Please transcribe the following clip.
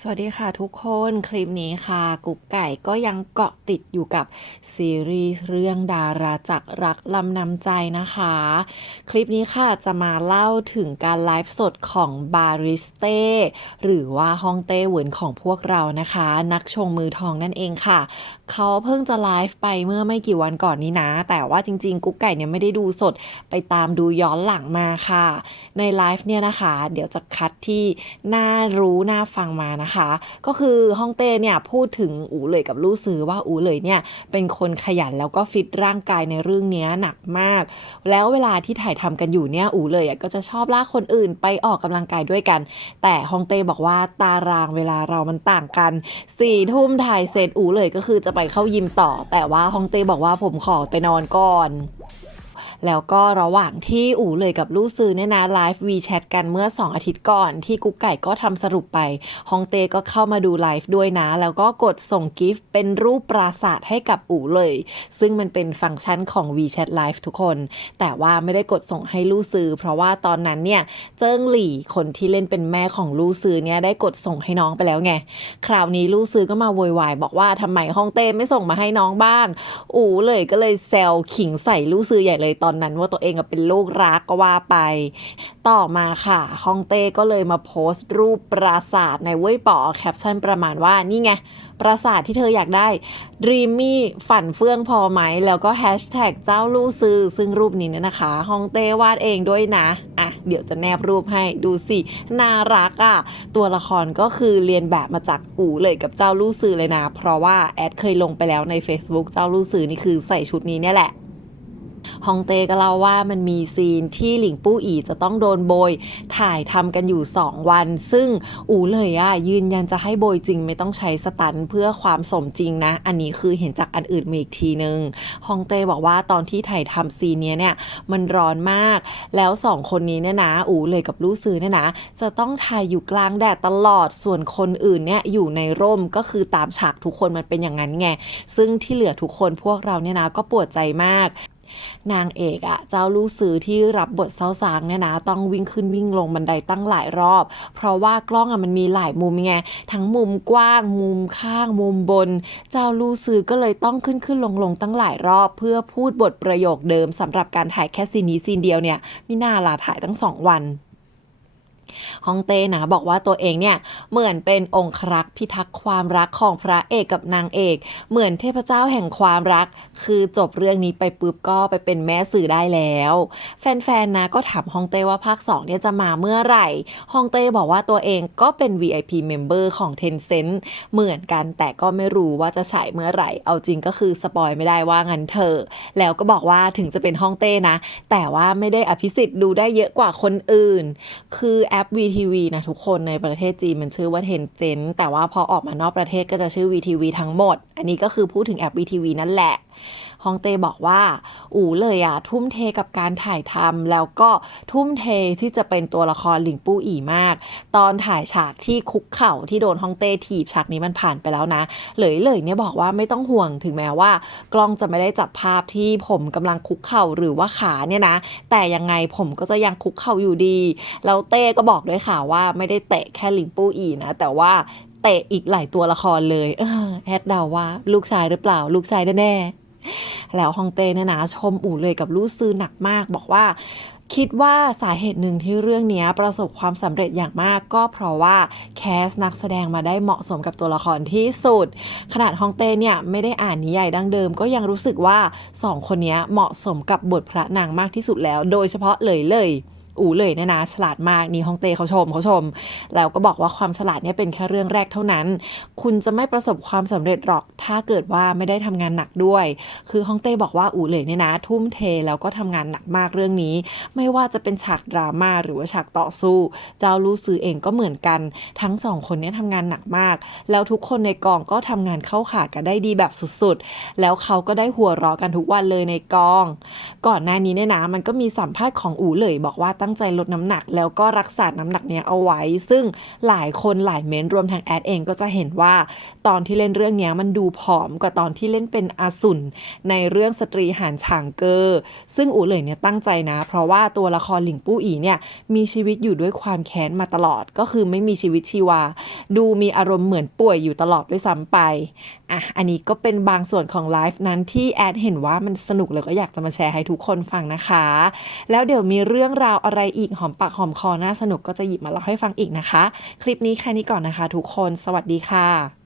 สวัสดีค่ะทุกคนคลิปนี้ค่ะ กุ๊กไก่ก็ยังเกาะติดอยู่กับซีรีส์เรื่องดาราจักรักลำนำใจนะคะ คลิปนี้ค่ะจะมาเล่าถึงการไลฟ์สดของบาริสเต้หรือว่าฮองเต้เหวินของพวกเรานะคะ นักชงมือทองนั่นเองค่ะ เขาเพิ่งจะไลฟ์ไปเมื่อไม่กี่วันก่อนนี้นะ แต่ว่าจริงๆ กุ๊กไก่เนี่ยไม่ได้ดูสดไปตามดูย้อนหลังมาค่ะ ในไลฟ์เนี่ยนะคะ เดี๋ยวจะคัดที่น่ารู้น่าฟังมานะคะ ก็คือฮ่องเต้เนี่ยพูดถึงอูเลยกับลู่ซือว่าอูเลยเนี่ยเป็นคนขยันแล้วก็ฟิตร่างกายในเรื่องนี้หนักมาก แล้วเวลาที่ถ่ายทำกันอยู่เนี่ยอูเลยอะก็จะชอบลากคนอื่นไปออกกำลังกายด้วยกัน แต่ฮ่องเต้บอกว่าตารางเวลาเรามันต่างกันสี่ทุ่มถ่ายเสร็จอูเลยก็คือจะไปเข้ายิมต่อ แต่ว่าฮ่องเต้บอกว่าผมขอไปนอนก่อน แล้วก็ระหว่างที่อู่เลยกับลู่ซือเนี่ยนะไลฟ์วีแชทกันเมื่อ 2 อาทิตย์ก่อน ที่กุ๊กไก่ก็ทำสรุปไปฮองเต้ก็เข้ามาดูไลฟ์ด้วยนะ แล้วก็กดส่งกิฟต์เป็นรูปปราสาทให้กับอู่เลย ซึ่งมันเป็นฟังก์ชันของ WeChat Live ทุกคน แต่ว่าไม่ได้กดส่งให้ลู่ซือ เพราะว่าตอนนั้นเนี่ยเจิ้งหลี่คนที่เล่นเป็นแม่ของลู่ซือเนี่ยได้กดส่งให้น้องไปแล้วไง คราวนี้ลู่ซือก็มาโวยวายบอกว่าทำไมฮองเต้ไม่ส่งมาให้น้องบ้าง อูเลยก็เลยแซวขิงใส่ลู่ซือใหญ่เลยตอนนั้นว่าตัวเองเป็นลูกรักก็ว่าไป ต่อมาค่ะฮองเต้ก็เลยมาโพสต์รูปปราสาทในเว้ยป๋อแคปชั่นประมาณว่านี่ไงปราสาทที่เธออยากได้ Dreamy ฝันเฟื่องพอไหม แล้วก็แฮชแท็กเจ้าลู่ซือ ซึ่งรูปนี้เนี่ยนะคะ ฮองเต้วาดเองด้วยนะ อะ เดี๋ยวจะแนบรูปให้ดูสิ น่ารักอะ ตัวละครก็คือเรียนแบบมาจากอู๋เลยกับเจ้าลู่ซือเลยนะ เพราะว่าแอดเคยลงไปแล้วใน Facebook เจ้าลู่ซือนี่คือใส่ชุดนี้เนี่ยแหละ ฮองเต้ก็เล่าว่ามันมีซีนที่หลิงปู้อีจะต้องโดนโบย ถ่ายทำกันอยู่ 2 วัน ซึ่งอูเลยอะยืนยันจะให้โบยจริงไม่ต้องใช้สตันเพื่อความสมจริงนะ อันนี้คือเห็นจากอันอื่นมาอีกทีนึงฮองเต้บอกว่าตอนที่ถ่ายทำซีนเนี้ยเนี่ยมันร้อนมาก แล้วสองคนนี้เนี่ยนะอูเลยกับลู่ซือเนี่ยนะ จะต้องถ่ายอยู่กลางแดดตลอดส่วนคนอื่นเนี่ยอยู่ในร่มก็คือตามฉากทุกคนมันเป็นอย่างนั้นไงซึ่งที่เหลือทุกคนพวกเราเนี่ยนะก็ปวดใจมาก นางเอกอะเจ้าลู่สื่อที่รับบทเศร้าสางเนี่ยนะต้องวิ่งขึ้นวิ่งลงบันไดตั้งหลายรอบ เพราะว่ากล้องอะมันมีหลายมุมไงทั้งมุมกว้างมุมข้างมุมบน เจ้าลู่สื่อก็เลยต้องขึ้นขึ้นลงลงตั้งหลายรอบ เพื่อพูดบทประโยคเดิมสำหรับการถ่ายแค่ซีนนี้ซีนเดียวเนี่ยมิน่าลาถ่ายตั้งสองวัน ฮองเต้นะบอกว่าตัวเองเนี่ยเหมือนเป็นองครักษ์พิทักษ์ความรักของพระเอกกับนางเอก เหมือนเทพเจ้าแห่งความรัก คือจบเรื่องนี้ไปปุ๊บก็ไปเป็นแม่สื่อได้แล้ว แฟนๆนะก็ถามฮองเต้ว่าภาค2เนี่ยจะมาเมื่อไหร่ฮองเต้บอกว่าตัวเองก็เป็น VIP member ของ Tencent เหมือนกันแต่ก็ไม่รู้ว่าจะฉายเมื่อไหร่ เอาจริงก็คือสปอยไม่ได้ว่างั้นเถอะแล้วก็บอกว่าถึงจะเป็นฮองเต้นะ แต่ว่าไม่ได้อภิสิทธิ์ดูได้เยอะกว่าคนอื่น คือแอป VTV นะทุกคนในประเทศจีนมันชื่อว่า Tencent แต่ว่าพอออกมานอกประเทศก็จะชื่อ VTV ทั้งหมด อันนี้ก็คือพูดถึงแอป VTV นั่นแหละ ฮองเต้บอกว่า อู๋เลยอะทุ่มเทกับการถ่ายทำแล้วก็ทุ่มเทที่จะเป็นตัวละครหลิงปู้อีมาก ตอนถ่ายฉากที่คุกเข่าที่โดนฮองเต้ถีบฉากนี้มันผ่านไปแล้วนะ เลยเลยเนี่ยบอกว่าไม่ต้องห่วงถึงแม้ว่า กล้องจะไม่ได้จับภาพที่ผมกำลังคุกเข่าหรือว่าขาเนี่ยนะ แต่ยังไงผมก็จะยังคุกเข่าอยู่ดี แล้วเต้ก็บอกด้วยค่ะว่าไม่ได้เตะแค่หลิงปู้อีนะ แต่ว่าเตะอีกหลายตัวละครเลย เออแอดเดาว่า ลูกชายหรือเปล่า ลูกชายแน่ๆ แล้วฮองเต้เนี่ยนะชมอู่เลยกับลู่ซือหนักมาก บอกว่าคิดว่าสาเหตุหนึ่งที่เรื่องนี้ประสบความสำเร็จอย่างมากก็เพราะว่าแคสนักแสดงมาได้เหมาะสมกับตัวละครที่สุด ขนาดฮองเต้เนี่ยไม่ได้อ่านนิยายดั้งเดิม ก็ยังรู้สึกว่าสองคนนี้เหมาะสมกับบทพระนางมากที่สุดแล้ว โดยเฉพาะเลยเลย อูเลยเนี่ยนะฉลาดมากนี่ฮองเต้เขาชมเขาชม แล้วก็บอกว่าความฉลาดเนี่ยเป็นแค่เรื่องแรกเท่านั้น คุณจะไม่ประสบความสำเร็จหรอก ถ้าเกิดว่าไม่ได้ทำงานหนักด้วย คือฮองเต้บอกว่าอูเลยเนี่ยนะ ทุ่มเทแล้วก็ทำงานหนักมากเรื่องนี้ ไม่ว่าจะเป็นฉากดราม่าหรือว่าฉากต่อสู้ เจ้าลู่ซือเองก็เหมือนกัน ทั้งสองคนเนี้ทำงานหนักมาก แล้วทุกคนในกองก็ทำงานเข้าขากันได้ดีแบบสุดๆ แล้วเขาก็ได้หัวเราะกันทุกวันเลยในกอง ก่อนหน้านี้เนี่ยนะมันก็มีสัมภาษณ์ของอูเลยบอกว่าตั้งใจลดน้ำหนัก แล้วก็รักษาน้ำหนักเนี้ยเอาไว้ ซึ่งหลายคนหลายเมนรวมทางแอดเองก็จะเห็นว่าตอนที่เล่นเรื่องเนี้ยมันดูผอมกว่าตอนที่เล่นเป็นอาสุนในเรื่องสตรีหานฉางเกอร์ ซึ่งอู๋เหลยเนี่ยตั้งใจนะ เพราะว่าตัวละครหลิงปู้อีเนี่ยมีชีวิตอยู่ด้วยความแค้นมาตลอดก็คือไม่มีชีวิตชีวา ดูมีอารมณ์เหมือนป่วยอยู่ตลอดด้วยซ้ำไปอะอันนี้ก็เป็นบางส่วนของไลฟ์นั้นที่แอดเห็นว่ามันสนุกแล้วก็อยากจะมาแชร์ให้ทุกคนฟังนะคะ แล้วเดี๋ยวมีเรื่องราวอะไรอีกหอมปากหอมคอน่าสนุกก็จะหยิบมาเล่าให้ฟังอีกนะคะ คลิปนี้แค่นี้ก่อนนะคะ ทุกคน สวัสดีค่ะ